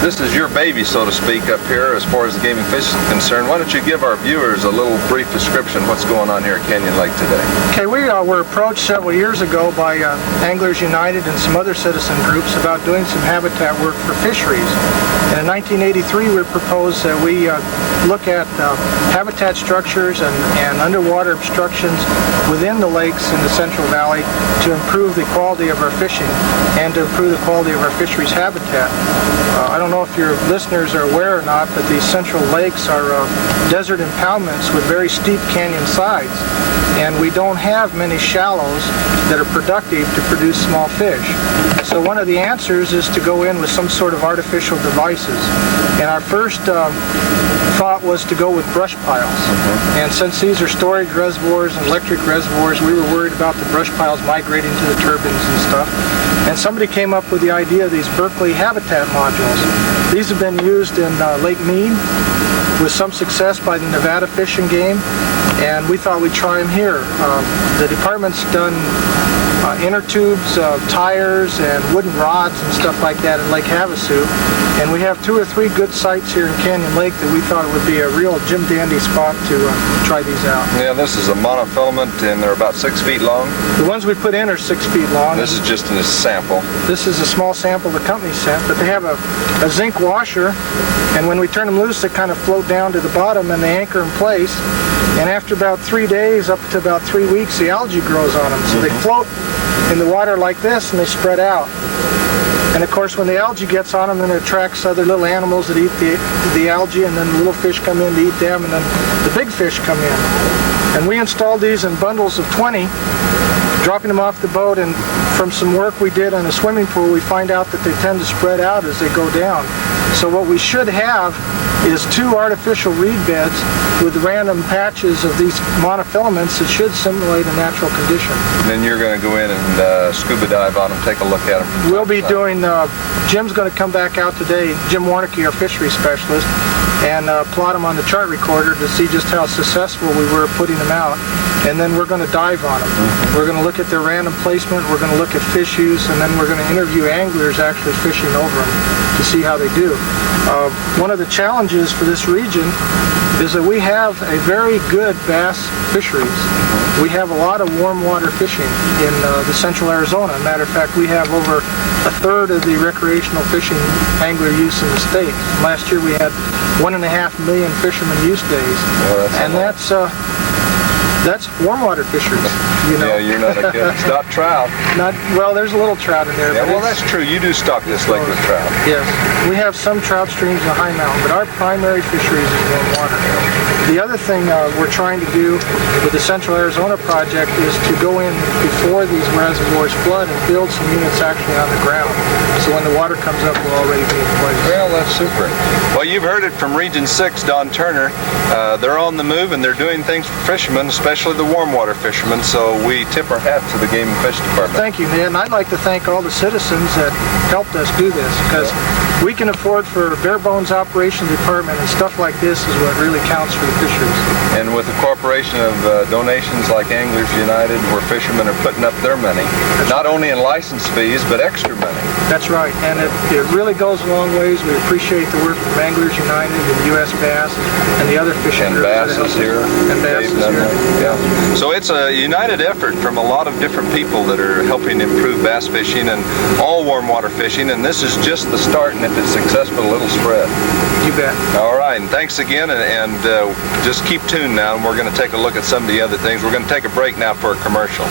this is your baby, so to speak, up here as far as the game and fish is concerned. Why don't you give our viewers a little brief description of what's going on here at Canyon Lake today? Okay, we were approached several years ago by Anglers United and some other citizen groups about doing some habitat work for fisheries. And in 1983, we proposed that we look at habitat structures and underwater obstructions within the lakes in the Central Valley to improve the quality of our fishing and to improve the quality of our fisheries habitat. I don't know if your listeners are aware or not, but these central lakes are desert impoundments with very steep canyon sides, and we don't have many shallows that are productive to produce small fish. So one of the answers is to go in with some sort of artificial devices. And our first thought was to go with brush piles. And since these are storage reservoirs and electric reservoirs, we were worried about the brush piles migrating to the turbines and stuff. And somebody came up with the idea of these Berkeley habitat modules. These have been used in Lake Mead with some success by the Nevada Fish and Game, and we thought we'd try them here. The department's done inner tubes, tires, and wooden rods and stuff like that in Lake Havasu. And we have 2 or 3 good sites here in Canyon Lake that we thought it would be a real Jim Dandy spot to try these out. Yeah, this is a monofilament, and they're about 6 feet long. The ones we put in are 6 feet long. This is just a sample. This is a small sample the company sent, but they have a zinc washer, and when we turn them loose, they kind of float down to the bottom and they anchor in place. And after about 3 days, up to about 3 weeks, the algae grows on them. So they float in the water like this, and they spread out. And of course, when the algae gets on them, then it attracts other little animals that eat the algae, and then the little fish come in to eat them, and then the big fish come in. And we installed these in bundles of 20, dropping them off the boat, and from some work we did on a swimming pool, we find out that they tend to spread out as they go down. So what we should have is 2 artificial reed beds with random patches of these monofilaments that should simulate a natural condition. And then you're going to go in and scuba dive on them, take a look at them. We'll be doing, Jim's going to come back out today, Jim Warnicke, our fishery specialist, and plot them on the chart recorder to see just how successful we were putting them out. And then we're going to dive on them. We're going to look at their random placement, we're going to look at fish use, and then we're going to interview anglers actually fishing over them to see how they do. One of the challenges for this region is that we have a very good bass fisheries. We have a lot of warm water fishing in the central Arizona. Matter of fact, we have over 1/3 of the recreational fishing angler use in the state. Last year we had 1.5 million fishermen use days. And that's warm water fisheries. You know? Yeah, you're not a kid. It's not trout. Well, there's a little trout in there. Yeah, but well, that's true. You do stock this lake with trout. Yes. We have some trout streams in the high mountain, but our primary fisheries is warm water. The other thing we're trying to do with the Central Arizona project is to go in before these reservoirs flood and build some units actually on the ground. So when the water comes up, we'll already be in place. Well, that's super. Well, you've heard it from Region 6, Don Turner. They're on the move, and they're doing things for fishermen, especially the warm water fishermen, so we tip our hat to the Game and Fish Department. Thank you, man. I'd like to thank all the citizens that helped us do this, because we can afford for a bare bones operation department, and stuff like this is what really counts for the fisheries. And with the corporation of donations like Anglers United, where fishermen are putting up their money, not only in license fees, but extra money. That's right, and it really goes a long ways. We appreciate the work from Anglers United and U.S. Bass and the other fishing And groups. Bass is here. And Bass is here. Yeah. So it's a united effort from a lot of different people that are helping improve bass fishing and all warm water fishing, and this is just the start, and if it's successful, it'll spread. You bet. All right, and thanks again, and just keep tuned now, and we're going to take a look at some of the other things. We're going to take a break now for a commercial.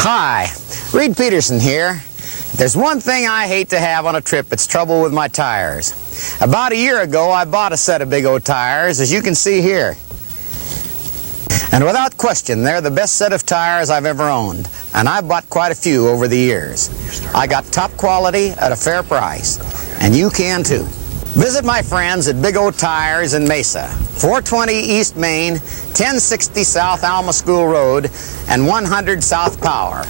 Hi, Reed Peterson here. There's one thing I hate to have on a trip, it's trouble with my tires. About a year ago, I bought a set of Big O tires, as you can see here. And without question, they're the best set of tires I've ever owned, and I've bought quite a few over the years. I got top quality at a fair price, and you can too. Visit my friends at Big O Tires in Mesa, 420 East Main, 1060 South Alma School Road, and 100 South Power.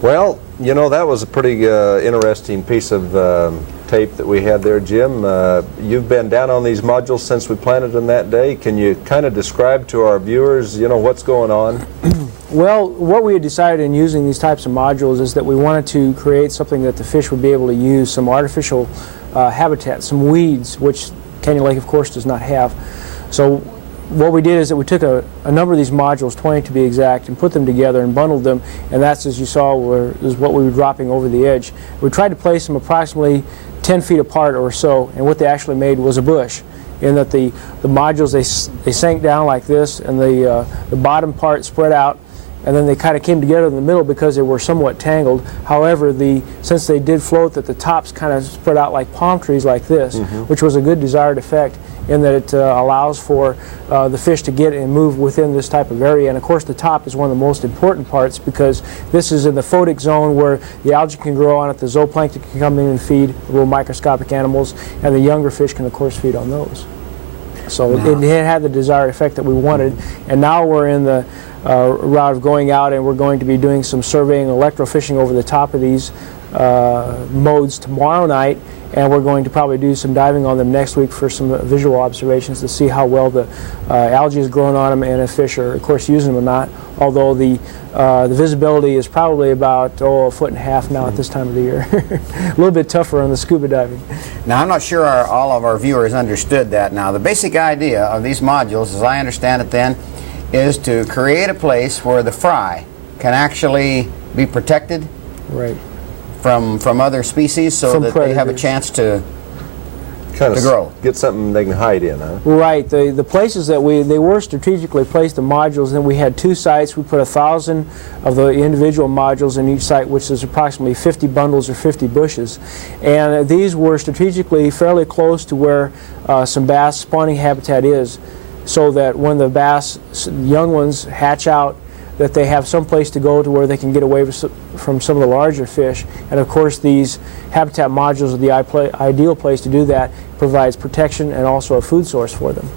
Well, you know, that was a pretty interesting piece of tape that we had there, Jim. You've been down on these modules since we planted them that day. Can you kind of describe to our viewers, you know, what's going on? Well, what we had decided in using these types of modules is that we wanted to create something that the fish would be able to use, some artificial habitat, some weeds, which Canyon Lake, of course, does not have. So what we did is that we took a number of these modules, 20 to be exact, and put them together and bundled them, and that's, as you saw, is what we were dropping over the edge. We tried to place them approximately 10 feet apart or so, and what they actually made was a bush, in that the modules, they sank down like this, and the bottom part spread out, and then they kind of came together in the middle because they were somewhat tangled. However, since they did float, that the tops kind of spread out like palm trees like this, which was a good desired effect in that it allows for the fish to get and move within this type of area. And of course the top is one of the most important parts because this is in the photic zone where the algae can grow on it, the zooplankton can come in and feed the little microscopic animals, and the younger fish can of course feed on those. So it had the desired effect that we wanted, and now we're in the route of going out, and we're going to be doing some surveying and electrofishing over the top of these modes tomorrow night, and we're going to probably do some diving on them next week for some visual observations to see how well the algae is growing on them and if fish are, of course, using them or not, although the visibility is probably about a foot and a half now at this time of the year. A little bit tougher on the scuba diving. Now, I'm not sure all of our viewers understood that. Now, the basic idea of these modules, as I understand it then, is to create a place where the fry can actually be protected from other species so that they have a chance to grow. Get something they can hide in, huh? Right. The places that they were strategically placed, the modules, then we had two sites. We put 1,000 of the individual modules in each site, which is approximately 50 bundles or 50 bushes. And these were strategically fairly close to where some bass spawning habitat is, so that when the bass young ones hatch out, that they have some place to go to where they can get away from some of the larger fish. And of course these habitat modules are the ideal place to do that. Provides protection and also a food source for them.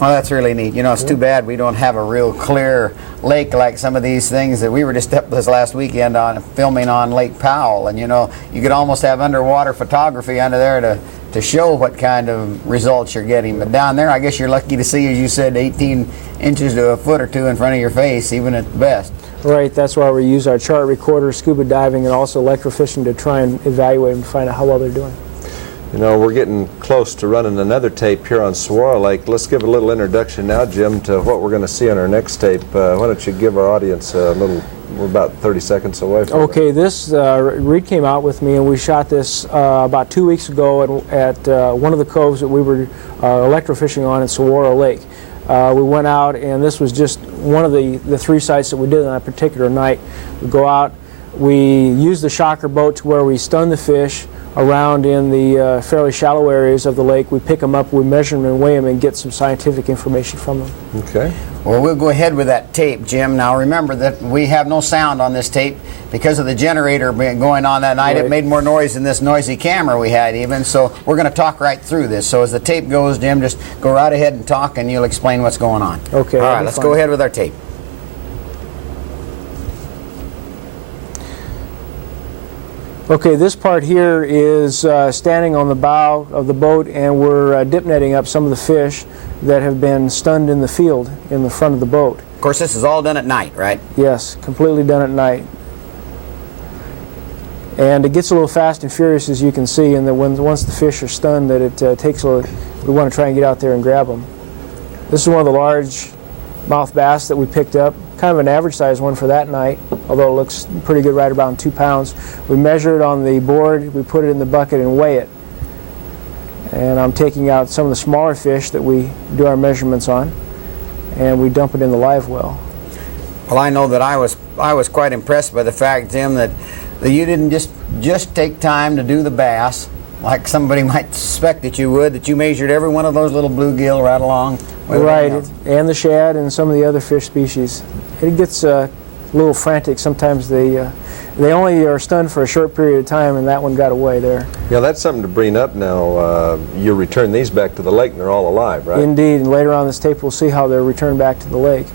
Well, that's really neat. You know, it's too bad we don't have a real clear lake like some of these things that we were just up this last weekend on filming on Lake Powell, and you know, you could almost have underwater photography under there to show what kind of results you're getting. But down there, I guess you're lucky to see, as you said, 18 inches to a foot or two in front of your face, even at the best. Right, that's why we use our chart recorder, scuba diving, and also electrofishing to try and evaluate and find out how well they're doing. You know, we're getting close to running another tape here on Saguaro Lake. Let's give a little introduction now, Jim, to what we're going to see on our next tape. Why don't you give our audience a little, we're about 30 seconds away from it. This, Reed came out with me and we shot this about 2 weeks ago at one of the coves that we were electrofishing on in Saguaro Lake. We went out, and this was just one of the 3 sites that we did on that particular night. We go out, we use the shocker boat to where we stun the fish around in the fairly shallow areas of the lake. We pick them up, we measure them and weigh them and get some scientific information from them. Okay. Well, we'll go ahead with that tape, Jim. Now remember that we have no sound on this tape because of the generator going on that night. It made more noise than this noisy camera we had even, so we're going to talk right through this. So as the tape goes, Jim, just go right ahead and talk and you'll explain what's going on. Okay. All right, let's go ahead with our tape. Okay, this part here is standing on the bow of the boat, and we're dip netting up some of the fish that have been stunned in the field in the front of the boat. Of course, this is all done at night, right? Yes, completely done at night. And it gets a little fast and furious, as you can see, and once the fish are stunned, that it takes a little, we want to try and get out there and grab them. This is one of the large mouth bass that we picked up, kind of an average size one for that night, although it looks pretty good, right around 2 pounds. We measure it on the board, we put it in the bucket and weigh it. And I'm taking out some of the smaller fish that we do our measurements on, and we dump it in the live well. Well, I know that I was quite impressed by the fact, Jim, that you didn't just take time to do the bass like somebody might suspect that you would, that you measured every one of those little bluegill right along with right, and the shad and some of the other fish species. It gets a little frantic sometimes. They only are stunned for a short period of time, and that one got away there. Yeah, that's something to bring up now. You return these back to the lake and they're all alive, right? Indeed, and later on this tape we'll see how they're returned back to the lake.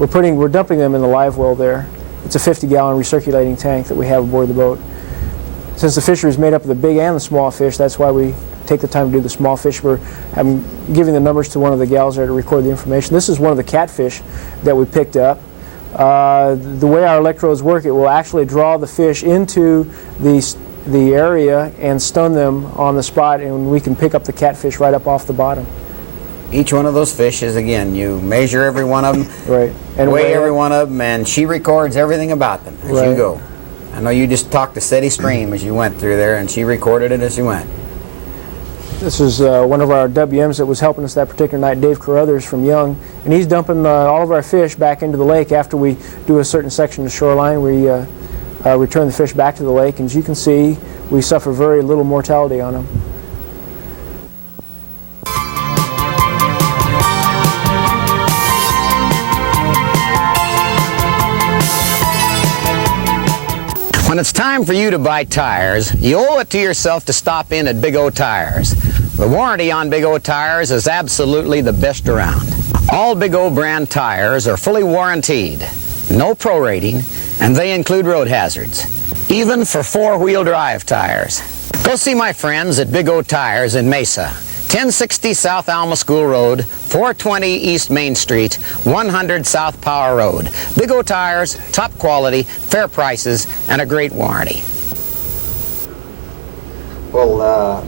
We're dumping them in the live well there. It's a 50-gallon recirculating tank that we have aboard the boat. Since the fishery is made up of the big and the small fish, that's why we take the time to do the small fish. I'm giving the numbers to one of the gals there to record the information. This is one of the catfish that we picked up. The way our electrodes work, it will actually draw the fish into the area and stun them on the spot, and we can pick up the catfish right up off the bottom. Each one of those fish is, again, you measure every one of them, right, and weigh every one of them, and she records everything about them as you go. I know you just talked a steady stream as you went through there, and she recorded it as you went. This is one of our WMs that was helping us that particular night, Dave Carruthers from Young, and he's dumping all of our fish back into the lake after we do a certain section of shoreline. We return the fish back to the lake, and as you can see, we suffer very little mortality on them. When it's time for you to buy tires, you owe it to yourself to stop in at Big O Tires. The warranty on Big O Tires is absolutely the best around. All Big O brand tires are fully warranted, no prorating, and they include road hazards, even for four-wheel drive tires. Go see my friends at Big O Tires in Mesa, 1060 South Alma School Road, 420 East Main Street, 100 South Power Road. Big O Tires, top quality, fair prices, and a great warranty. Well,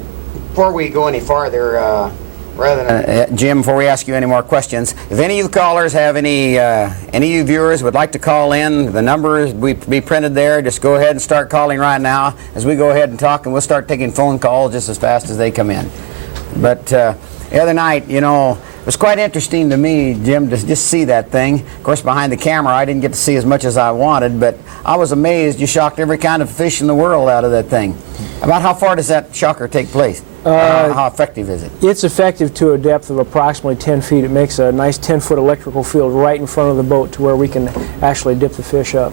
before we go any farther, Jim, before we ask you any more questions, if any of the callers have any of you viewers would like to call in, the numbers will be printed there. Just go ahead and start calling right now as we go ahead and talk, and we'll start taking phone calls just as fast as they come in. But the other night, you know, it was quite interesting to me, Jim, to just see that thing. Of course, behind the camera, I didn't get to see as much as I wanted, but I was amazed. You shocked every kind of fish in the world out of that thing. About how far does that shocker take place? How effective is it? It's effective to a depth of approximately 10 feet. It makes a nice 10-foot electrical field right in front of the boat to where we can actually dip the fish up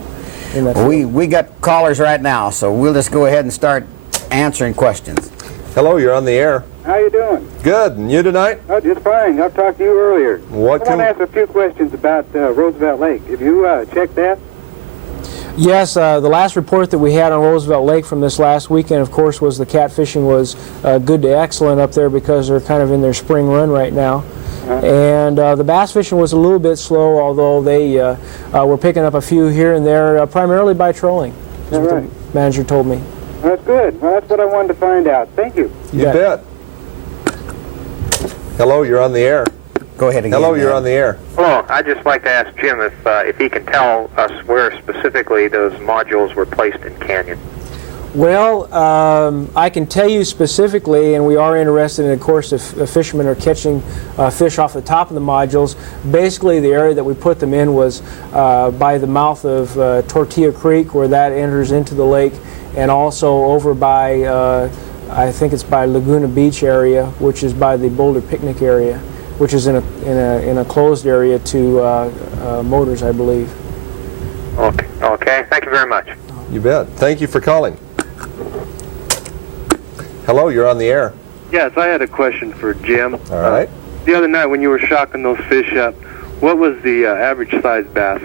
in that field. We got callers right now, so we'll just go ahead and start answering questions. Hello, you're on the air. How you doing? Good. And you tonight? Oh, just fine. I talked to you earlier. I want to ask a few questions about Roosevelt Lake. Have you checked that? Yes, the last report that we had on Roosevelt Lake from this last weekend, of course, was the catfishing was good to excellent up there because they're kind of in their spring run right now. And the bass fishing was a little bit slow, although they were picking up a few here and there, primarily by trolling. That's what the manager told me. That's good. Well, that's what I wanted to find out. Thank you. You bet. Hello, you're on the air. Go ahead again. Hello, you're on the air. Hello, I'd just like to ask Jim if he can tell us where specifically those modules were placed in Canyon. Well, I can tell you specifically, and we are interested in, of course, if fishermen are catching fish off the top of the modules. Basically, the area that we put them in was by the mouth of Tortilla Creek, where that enters into the lake, and also over by, I think it's by Laguna Beach area, which is by the Boulder Picnic area, which is in a closed area to motors, I believe. Okay. Thank you very much. You bet. Thank you for calling. Hello, you're on the air. Yes, I had a question for Jim. All right. The other night when you were shocking those fish up, what was the average size bass?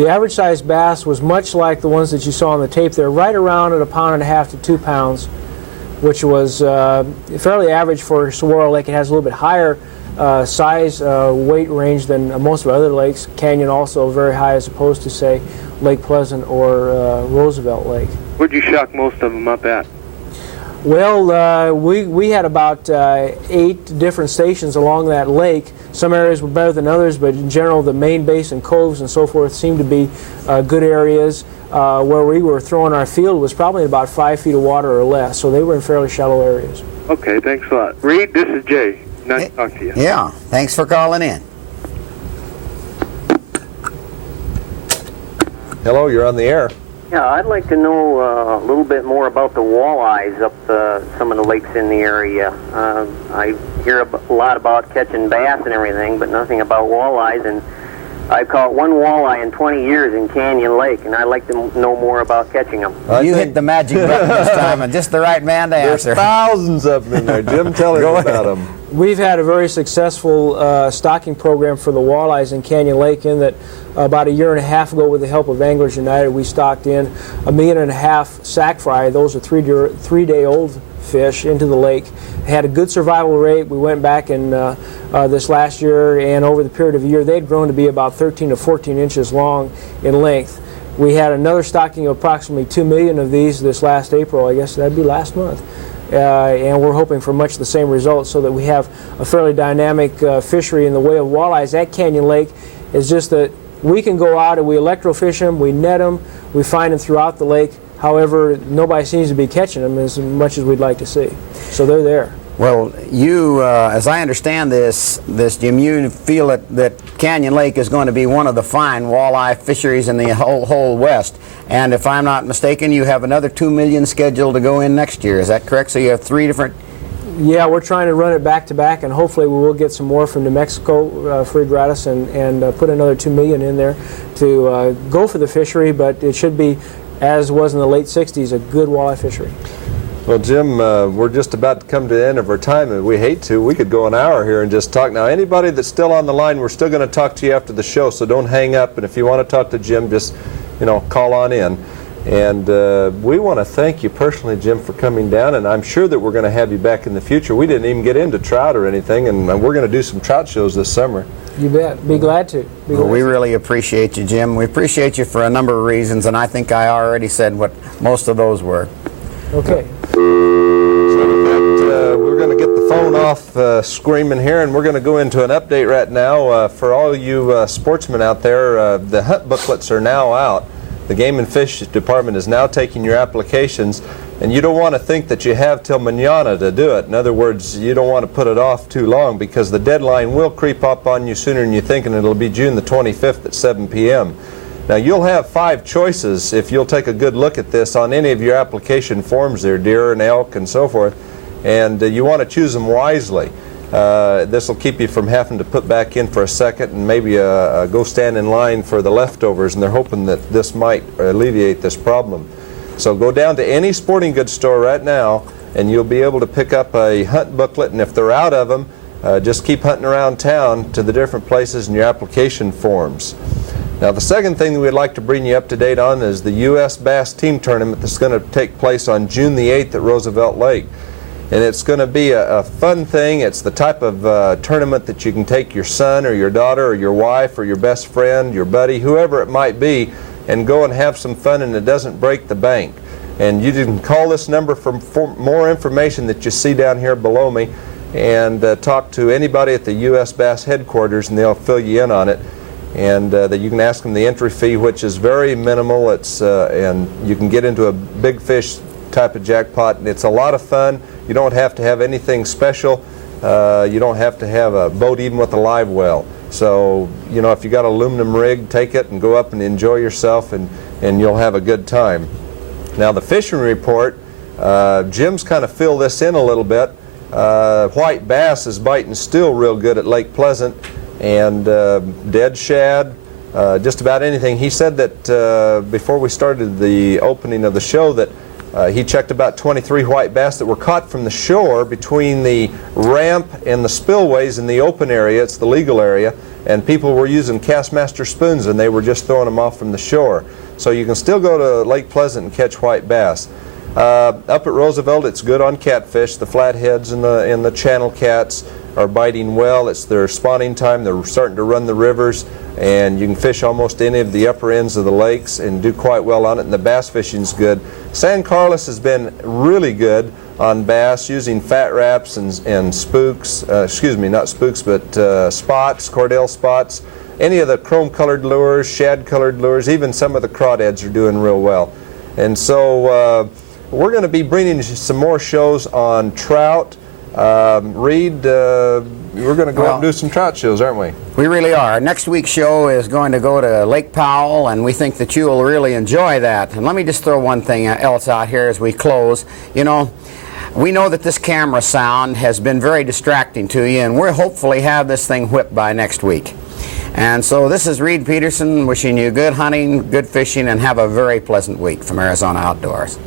The average size bass was much like the ones that you saw on the tape there, right around at 1.5 to 2 pounds, which was fairly average for Saguaro Lake. It has a little bit higher size, weight range than most of our other lakes. Canyon also very high as opposed to, say, Lake Pleasant or Roosevelt Lake. Where'd you shock most of them up at? Well, we had about 8 different stations along that lake. Some areas were better than others, but in general the main basin, coves and so forth seemed to be good areas. Where we were throwing our field was probably about 5 feet of water or less, so they were in fairly shallow areas. Okay, thanks a lot. Reed, this is Jay. Nice to talk to you. Yeah, thanks for calling in. Hello, you're on the air. Yeah, I'd like to know a little bit more about the walleyes up some of the lakes in the area. I hear a lot about catching bass and everything, but nothing about walleyes. And I've caught one walleye in 20 years in Canyon Lake, and I'd like to know more about catching them. You hit the magic button this time, and just the right man to answer. There's thousands of them in there. Jim, tell us about them. We've had a very successful stocking program for the walleyes in Canyon Lake, in that about 1.5 years ago, with the help of Anglers United, we stocked in 1.5 million sack fry. Those are 3-day-old fish into the lake. Had a good survival rate. We went back in this last year, and over the period of a year, they'd grown to be about 13 to 14 inches long in length. We had another stocking of approximately 2 million of these this last April. I guess that'd be last month. And we're hoping for much the same results, so that we have a fairly dynamic fishery in the way of walleyes at Canyon Lake. It's just that we can go out and we electrofish them, we net them, we find them throughout the lake. However, nobody seems to be catching them as much as we'd like to see. So they're there. Well, you, as I understand this, Jim, you feel that Canyon Lake is going to be one of the fine walleye fisheries in the whole West. And if I'm not mistaken, you have another 2 million scheduled to go in next year. Is that correct? So you have 3 different... Yeah, we're trying to run it back to back, and hopefully we will get some more from New Mexico free gratis and put another 2 million in there to go for the fishery. But it should be, as was in the late 60s, a good walleye fishery. Well, Jim, we're just about to come to the end of our time, and we hate to. We could go an hour here and just talk. Now, anybody that's still on the line, we're still going to talk to you after the show, so don't hang up. And if you want to talk to Jim, just, call on in. And we want to thank you personally, Jim, for coming down, and I'm sure that we're going to have you back in the future. We didn't even get into trout or anything, and we're going to do some trout shows this summer. You bet. Be glad to. Well, we really appreciate you, Jim. We appreciate you for a number of reasons, and I think I already said what most of those were. Okay. So with that, we're going to get the phone off screaming here, and we're going to go into an update right now. For all you sportsmen out there, the hunt booklets are now out. The Game and Fish Department is now taking your applications, and you don't want to think that you have till mañana to do it. In other words, you don't want to put it off too long, because the deadline will creep up on you sooner than you think, and it'll be June the 25th at 7 p.m. Now, you'll have 5 choices if you'll take a good look at this on any of your application forms there, deer and elk and so forth, and you want to choose them wisely. This will keep you from having to put back in for a second and maybe go stand in line for the leftovers, and they're hoping that this might alleviate this problem. So go down to any sporting goods store right now, and you'll be able to pick up a hunt booklet, and if they're out of them, just keep hunting around town to the different places in your application forms. Now, the second thing that we'd like to bring you up to date on is the U.S. Bass Team Tournament that's going to take place on June the 8th at Roosevelt Lake. And it's going to be a fun thing. It's the type of tournament that you can take your son or your daughter or your wife or your best friend, your buddy, whoever it might be, and go and have some fun, and it doesn't break the bank. And you can call this number for more information that you see down here below me, and talk to anybody at the U.S. Bass headquarters, and they'll fill you in on it. And that you can ask them the entry fee, which is very minimal. It's and you can get into a big fish type of jackpot, and it's a lot of fun. You don't have to have anything special. You don't have to have a boat even with a live well. So, if you got an aluminum rig, take it and go up and enjoy yourself, and you'll have a good time. Now, the fishing report, Jim's kind of filled this in a little bit. White bass is biting still real good at Lake Pleasant, and dead shad, just about anything. He said that before we started the opening of the show that He checked about 23 white bass that were caught from the shore between the ramp and the spillways in the open area. It's the legal area, and people were using Castmaster spoons and they were just throwing them off from the shore. So you can still go to Lake Pleasant and catch white bass. Up at Roosevelt, it's good on catfish. The flatheads and the channel cats are biting well. It's their spawning time. They're starting to run the rivers, and you can fish almost any of the upper ends of the lakes and do quite well on it, and the bass fishing's good. San Carlos has been really good on bass using fat wraps and spooks, excuse me, not spooks, but spots, Cordell spots. Any of the chrome-colored lures, shad-colored lures, even some of the crawdads are doing real well. And so we're going to be bringing you some more shows on trout. Reed, we're going to go out and do some trout shows, aren't we? We really are. Next week's show is going to go to Lake Powell, and we think that you will really enjoy that. And let me just throw one thing else out here as we close. You know, we know that this camera sound has been very distracting to you, and we'll hopefully have this thing whipped by next week. And so this is Reed Peterson wishing you good hunting, good fishing, and have a very pleasant week from Arizona Outdoors.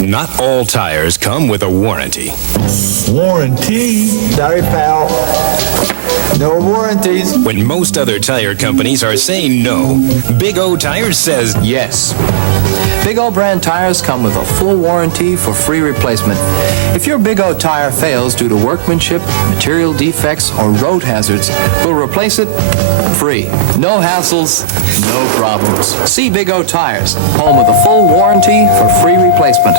Not all tires come with a warranty. Warranty? Sorry, pal. No warranties. When most other tire companies are saying no, Big O Tires says yes. Big O brand tires come with a full warranty for free replacement. If your Big O tire fails due to workmanship, material defects, or road hazards, we'll replace it free. No hassles, no problems. See Big O Tires, home with a full warranty for free replacement.